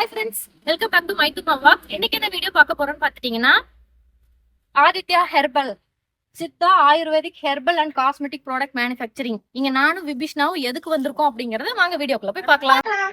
Hi friends welcome back to மைக்கு மாவா இன்னைக்கு என்ன வீடியோ பார்க்க போறோம்னு பார்த்துட்டீங்கன்னா Aditya herbal Siddha Ayurvedic herbal and cosmetic product manufacturing இங்க நானும் விபிஷ்னாவும் எதுக்கு வந்திருக்கோம் அப்படிங்கறத வாங்க வீடியோக்குள்ள போய் பார்க்கலாம்.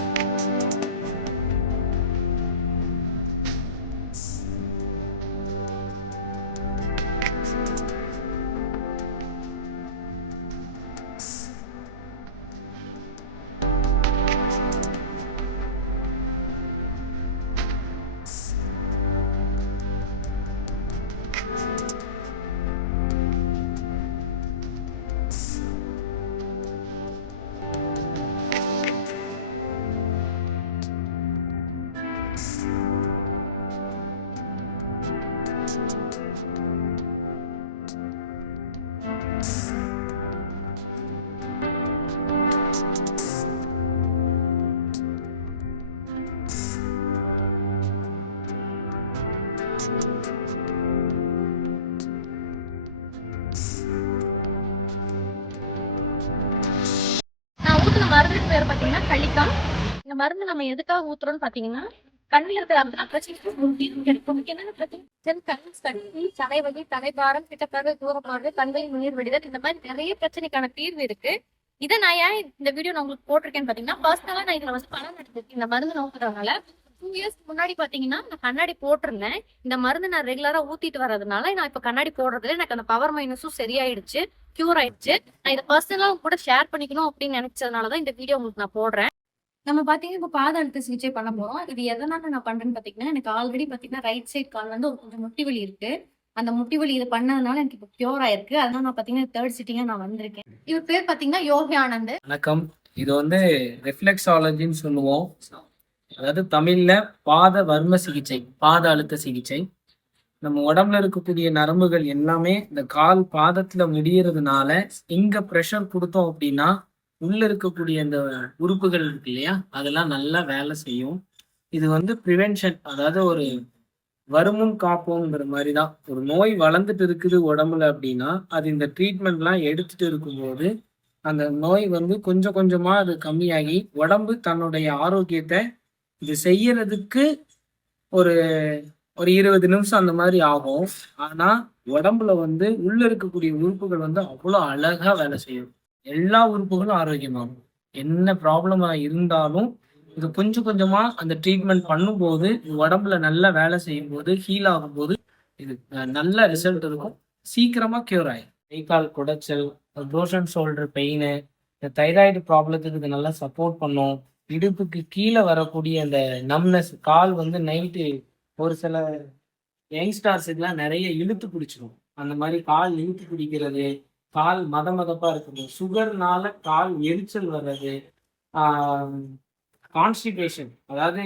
நான் ஊத்துன மருந்து பேர் பாத்தீங்கன்னா கள்ளிக்காம் இந்த மருந்து நம்ம எதுக்காக ஊத்துறோம்னு பாத்தீங்கன்னா கண்ணில் இருக்கிற அந்த பிரச்சனைக்கு பிரச்சனை கண் சக்தி தலைவலி தலைபாரம் கிட்டத்தட்ட தூரப்பாடு கண்களில் நீர் வடிதல் இந்த மாதிரி நிறைய பிரச்சனைக்கான தீர்வு இருக்கு இதை நான் ஏன் இந்த வீடியோ நான் உங்களுக்கு போட்டிருக்கேன்னு பாத்தீங்கன்னா பர்சனலா நான் இதுல வந்து பணம் எடுத்திருக்கேன் இந்த மருந்து நோக்குறதுனால டூ இயர்ஸ் முன்னாடி பாத்தீங்கன்னா நான் கண்ணாடி போட்டிருந்தேன் இந்த மருந்து நான் ரெகுலரா ஊத்திட்டு வர்றதுனால நான் இப்ப கண்ணாடி போடுறதுல எனக்கு அந்த பவர் மைனஸும் சரியாயிடுச்சு கியூர் ஆயிடுச்சு நான் இதை பர்சனலா கூட ஷேர் பண்ணிக்கணும் அப்படின்னு நினைச்சதுனாலதான் இந்த வீடியோ உங்களுக்கு நான் போடுறேன் நம்ம பாத்தீங்கன்னா இப்போ பாத அழுத்த சிகிச்சை பண்ண போறோம். இது எதனால நான் பண்றேன்னு பாத்தீங்கன்னா எனக்கு ஆல்ரெடி பாத்தீங்கன்னா ரைட் சைட் கால் வந்து ஒரு கொஞ்சம் முட்டி வலி இருக்கு. அந்த முட்டி வலி இது பண்ணதுனால எனக்கு இப்போ கியூர் ஆயிருக்கு. அதனால நான் பாத்தீங்கன்னா தேர்ட் சிட்டிங்கா நான் வந்திருக்கேன். இவர் பேர் பாத்தீங்கன்னா யோகி ஆனந்த். வணக்கம். இது வந்து ரிஃப்ளெக்ஸாலஜின்னு சொல்லுவோம். அதாவது தமிழ்ல பாத வர்ம சிகிச்சை பாத அழுத்த சிகிச்சை. நம்ம உடம்புல இருக்கக்கூடிய நரம்புகள் எல்லாமே இந்த கால் பாதத்துல முடியறதுனால இங்க ப்ரெஷர் கொடுத்தோம் அப்படின்னா உள்ள இருக்கக்கூடிய அந்த உறுப்புகள் இருக்கு இல்லையா? அதெல்லாம் நல்லா வேலை செய்யும். இது வந்து ப்ரிவென்ஷன் அதாவது ஒரு வருமுன் காப்போங்கிற மாதிரி தான் ஒரு நோய் வளர்ந்துட்டு இருக்குது உடம்புல அப்படின்னா அது இந்த ட்ரீட்மெண்ட்லாம் எடுத்துட்டு இருக்கும்போது அந்த நோய் வந்து கொஞ்சம் கொஞ்சமா அது கம்மியாகி உடம்பு தன்னுடைய ஆரோக்கியத்தை இது செய்யறதுக்கு ஒரு ஒரு இருபது நிமிஷம் அந்த மாதிரி ஆகும். ஆனா உடம்புல வந்து உள்ள இருக்கக்கூடிய உறுப்புகள் வந்து அவ்வளோ அழகா வேலை செய்யும். எல்லா உறுப்புகளும் ஆரோக்கியமாகும். என்ன ப்ராப்ளமா இருந்தாலும் இது கொஞ்சம் கொஞ்சமா அந்த ட்ரீட்மெண்ட் பண்ணும்போது உடம்புல நல்லா வேலை செய்யும் போது ஹீல் ஆகும்போது இது நல்ல ரிசல்ட் இருக்கும். சீக்கிரமா கியூர் ஆயிடும் கை கால் குடைச்சல் ரோஷன் ஷோல்டர் பெயின் இந்த தைராய்டு ப்ராப்ளத்துக்கு இது நல்லா சப்போர்ட் பண்ணும். இடுப்புக்கு கீழே வரக்கூடிய அந்த நம்னஸ் கால் வந்து நைட்டு ஒரு சில யங்ஸ்டார்ஸுக்குலாம் நிறைய இழுத்து பிடிச்சிரும். அந்த மாதிரி கால் இழுத்து பிடிக்கிறது கால் மத மதப்பா இருக்குது. சுகர்னால கால் எரிச்சல் வர்றது. கான்ஸ்டிபேஷன் அதாவது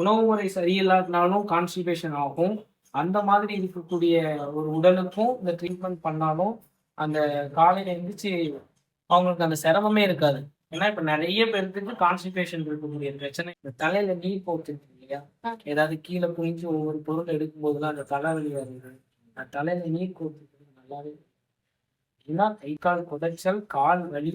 உணவு முறை சரியில்லாதனாலும் கான்ஸ்டிபேஷன் ஆகும். அந்த மாதிரி இருக்கக்கூடிய ஒரு உடலுக்கும் இந்த ட்ரீட்மெண்ட் பண்ணாலும் அந்த காலையில எழுந்திரிச்சு அவங்களுக்கு அந்த சிரமமே இருக்காது. ஏன்னா இப்ப நிறைய பேருக்கு கான்ஸ்டிபேஷன் இருக்கக்கூடிய பிரச்சனை. இந்த தலையில நீர் போட்டுருக்கு இல்லையா? ஏதாவது கீழே குனிஞ்சு ஒவ்வொரு பொருள் எடுக்கும் போதெல்லாம் அந்த தலைவலி வருது. அந்த தலையில நீர் கோத்துருக்கு நல்லாவே அப்படின்னா கை கால் குடைச்சல் கால் வலி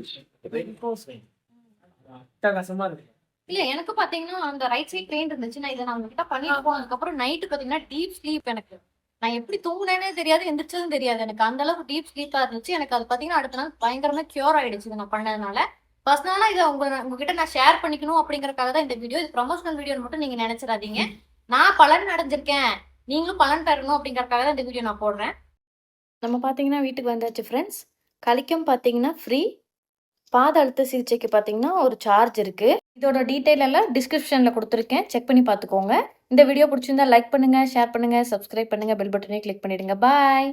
அட்டகாசமா இருக்கு. இல்ல எனக்கு பாத்தீங்கன்னா அந்த ரைட் சைட் பெயின் இருந்துச்சு. நான் இதை நான் உங்ககிட்ட பண்ணிட்டு அதுக்கப்புறம் நைட்டு பாத்தீங்கன்னா டீப் ஸ்லீப் எனக்கு. நான் எப்படி தூங்கினேனே தெரியாது எந்திரிச்சதும் தெரியாது. எனக்கு அந்த அளவுக்கு டீப் ஸ்லீப்பா இருந்துச்சு. எனக்கு அது பாத்தீங்கன்னா அடுத்த நாள் பயங்கரமா கியூர் ஆயிடுச்சு இதை நான் பண்ணதுனால. பர்சனலா இதை உங்க உங்ககிட்ட நான் ஷேர் பண்ணிக்கணும் அப்படிங்கறக்காக தான் இந்த வீடியோ இது ப்ரொமோஷனல் வீடியோ மட்டும் நீங்க நினைச்சிடாதீங்க. நான் பலன் அடைஞ்சிருக்கேன். நீங்களும் பலன் பெறணும் அப்படிங்கறதுக்காக தான் இந்த வீடியோ நான் போடுறேன். நம்ம பார்த்தீங்கன்னா வீட்டுக்கு வந்தாச்சு ஃப்ரெண்ட்ஸ் கலிக்கம் பார்த்தீங்கன்னா ஃப்ரீ பாத அழுத்த சிகிச்சைக்கு பார்த்தீங்கன்னா ஒரு சார்ஜ் இருக்குது இதோட டீட்டெயில் எல்லாம் டிஸ்கிரிப்ஷனில் கொடுத்துருக்கேன். செக் பண்ணி பார்த்துக்கோங்க இந்த வீடியோ பிடிச்சிருந்தா லைக் பண்ணுங்கள் ஷேர் பண்ணுங்கள் சப்ஸ்கிரைப் பண்ணுங்கள் பெல் பட்டனையும் கிளிக் பண்ணிடுங்க. பாய்